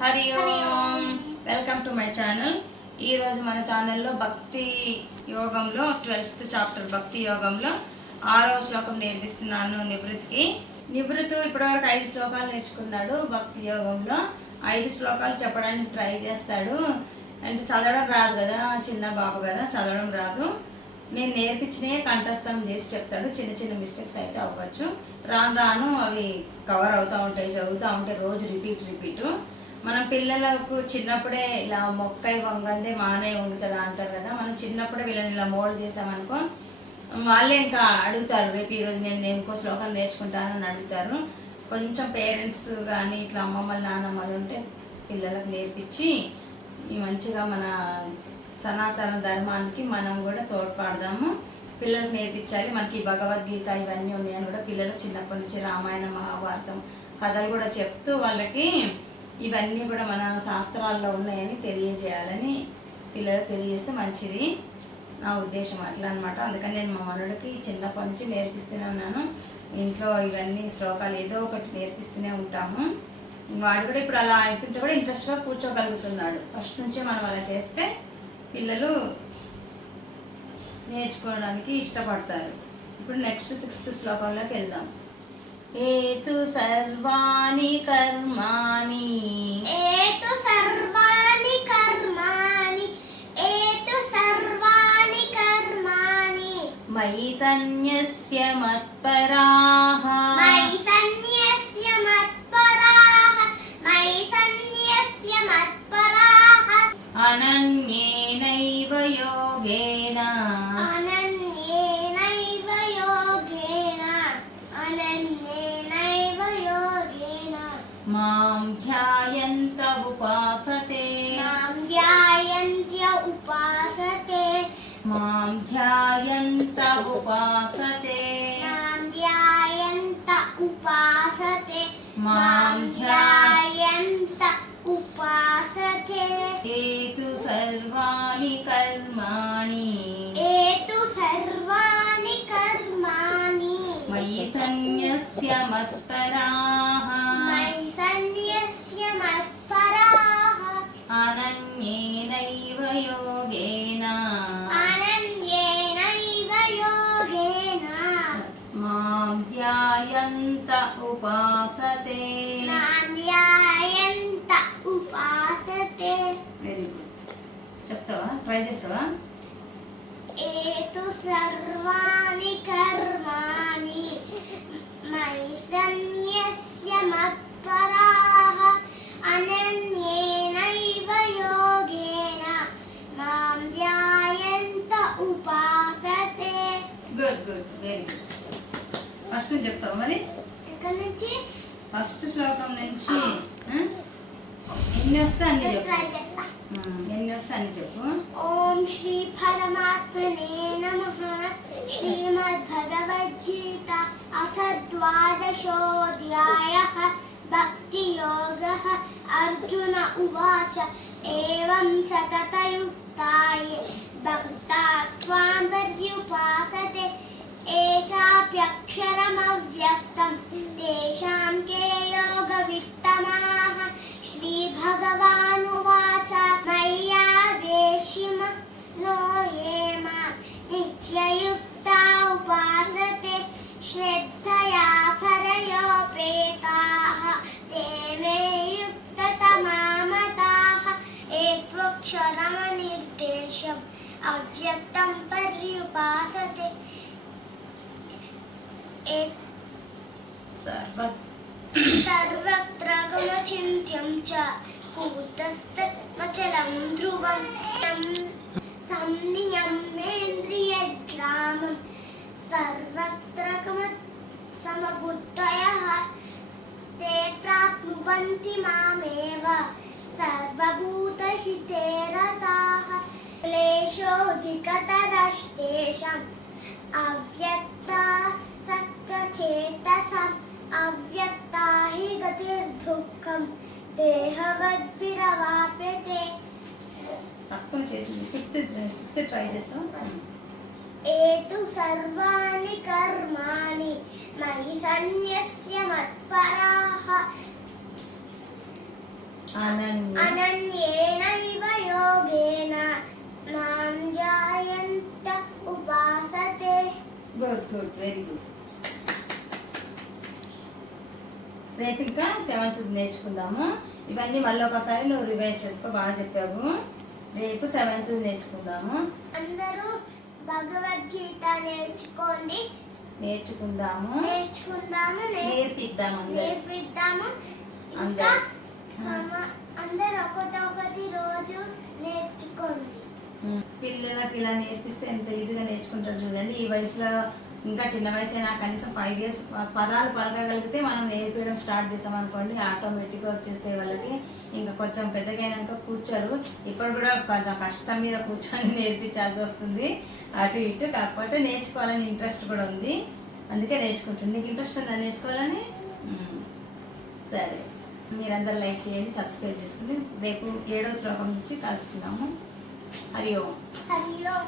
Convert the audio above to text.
Hari Om. Welcome to my channel. ఈరోజు మన ఛానల్లో భక్తి యోగంలో 12th చాప్టర్ భక్తి యోగంలో 6వ శ్లోకం నేర్పిస్తున్నాను నివృత్తికి. నివృత్తు ఇప్పటివరకు 5 శ్లోకాలు నేర్చుకున్నాడు. భక్తి యోగంలో 5 శ్లోకాలు చెప్పడానికి ట్రై చేస్తాడు. అంటే చదవడం రాదు కదా, చిన్న బాబు కదా, చదవడం రాదు. నేను నేర్పించినవి కంఠస్థం చేసి చెప్తాడు. చిన్న చిన్న మిస్టేక్స్ అయితే అవ్వచ్చు. రాను రాను అవి కవర్ అవుతూ ఉంటాయి, చదువుతూ ఉంటాయి. రోజు రిపీట్. మనం పిల్లలకు చిన్నప్పుడే ఇలా మొక్కై వంగందే మానే వంగుతుందా అంటారు కదా. మనం చిన్నప్పుడే వీళ్ళని ఇలా మోల్డ్ చేసామనుకో, వాళ్ళే ఇంకా అడుగుతారు, రేపు ఈరోజు నేను ఇంకో శ్లోకం నేర్చుకుంటానని అడుగుతారు. కొంచెం పేరెంట్స్ కానీ ఇట్లా అమ్మమ్మలు నాన్నమ్మలు ఉంటే పిల్లలకు నేర్పించి మంచిగా మన సనాతన ధర్మానికి మనం కూడా తోడ్పడదాము. పిల్లలకు నేర్పించాలి. మనకి భగవద్గీత ఇవన్నీ ఉన్నాయని కూడా పిల్లలకు చిన్నప్పటి నుంచి రామాయణ మహాభారతం కథలు కూడా చెప్తూ వాళ్ళకి ఇవన్నీ కూడా మన శాస్త్రాల్లో ఉన్నాయని తెలియజేయాలని పిల్లలకు తెలియజేస్తే మంచిది. నా ఉద్దేశం అట్లా అనమాట. అందుకని నేను మా మనవడికి చిన్నప్పటి నుంచి నేర్పిస్తూనే ఉన్నాను. ఇంట్లో ఇవన్నీ శ్లోకాలు ఏదో ఒకటి నేర్పిస్తూనే ఉంటాము. వాడు కూడా ఇప్పుడు అలా అవుతుంటే కూడా ఇంట్రెస్ట్గా కూర్చోగలుగుతున్నాడు. ఫస్ట్ నుంచే మనం అలా చేస్తే పిల్లలు నేర్చుకోవడానికి ఇష్టపడతారు. ఇప్పుడు నెక్స్ట్ 6th శ్లోకంలోకి వెళ్దాం. ఏతు సర్వాణి కర్మాణి మయి సన్యస్య మత్పరాః అనన్యేనైవ యోగేన మాం ధ్యాయంత ఉపాసతే మాం ధ్యాయంత ఉపాసతే మాం ధ్యాయంత ఉపాసతే. ఏతు సర్వాణి కర్మాణి మయి సన్యస్య మత్పరాః అనన్యేనైవ యోగేన మాం ధ్యాయంత ఉపాసతే. Very good. చెప్తావా? ట్రై చేస్తావా? ఏతు సర్వాణి కర్మాణి మయి సన్యస్య మత్పరాః అనన్యేనైవ యోగేన మాం ధ్యాయంత ఉపాసతే. గుడ్. Very good. ఫస్ట్ నుంచి చెప్తావా మరి? ఇక్కడ నుంచి ఫస్ట్ శ్లోకం నుంచి ఎన్ని వస్తే అన్ని చెప్పు. ఎన్ని వస్తే అన్ని చెప్పు. ఓం శ్రీ పరమాత్మనే నమః. శ్రీమద్భగవద్గీత అథ ద్వాదశోऽధ్యాయః భక్తి యోగః. అర్జున ఉవాచ ఏవం సతతయుక్తాయే భక్తాస్త్వాం పర్యుపాసతే ఏ చాప్యక్షరమవ్యక్తం తేషాం కే యోగవిత్తమాః. శ్రీభగవానువాచ మయ్యావేశిమనో ఏ మాం నిత్యయుక్తా ఉపాసతే శ్రద్ధయా పరయోపేతాః తే మే యుక్తతమా మతాః. ఏత్వక్షరమనిర్దేశం అవ్యక్తం పర్యుపాసతే సర్వత్ర గమచింత్యం చ కూటస్థమచలం ధ్రువం సంనియమ్యేంద్రియగ్రామం సర్వత్ర సమబుద్ధయః తే ప్రాప్నువంతి మామేవ సర్వభూతహితే రతాః. క్లేశోऽధికతరస్తేషాం అవ్యక్తాసక్తచేతసాం అవ్యక్తా హి గతిర్దుఃఖం దేహవద్భిరవాప్యతే. తక్కువ చేసింది. 6th ట్రై చేస్తాం. ఏతు సర్వాణి కర్మాణి మయి సన్యస్య మత్పరాః అనన్యేనైవ యోగేన మాం ధ్యాయంత ఉపాసతే. Good good, very good. రేపు ఇంకా 7th నేర్చుకుందాము. ఇవన్నీ మళ్ళీ ఒకసారి నువ్వు రివైజ్ చేసుకో, బాగా చెప్పావు. రేపు 7th నేర్చుకుందాము. అందరూ భగవద్గీత నేర్చుకోండి. నేర్చుకుందాము, నేర్పిద్దాము. ఇంకా అందరూ ఒకటి రోజు నేర్చుకోండి. పిల్లలకి ఇలా నేర్పిస్తే ఎంత ఈజీగా నేర్చుకుంటారు చూడండి. ఈ వయసులో, ఇంకా చిన్న వయసైనా కనీసం 5 years పదాలు పలకగలిగితే మనం నేర్పించడం స్టార్ట్ చేసామనుకోండి, ఆటోమేటిక్గా వచ్చేస్తే వాళ్ళకి. ఇంకా కొంచెం పెద్దగైనాక కూర్చోరు. ఇప్పుడు కూడా కొంచెం కష్టం మీద కూర్చొని నేర్పించాల్సి వస్తుంది అటు ఇటు. కాకపోతే నేర్చుకోవాలని ఇంట్రెస్ట్ కూడా ఉంది, అందుకే నేర్చుకుంటుంది. నీకు ఇంట్రెస్ట్ ఉందా నేర్చుకోవాలని? సరే, మీరందరూ లైక్ చేయండి, సబ్స్క్రైబ్ చేసుకుని రేపు 7వ శ్లోకం నుంచి కలుసుకుందాము. హరి ఓం. హరి ఓం.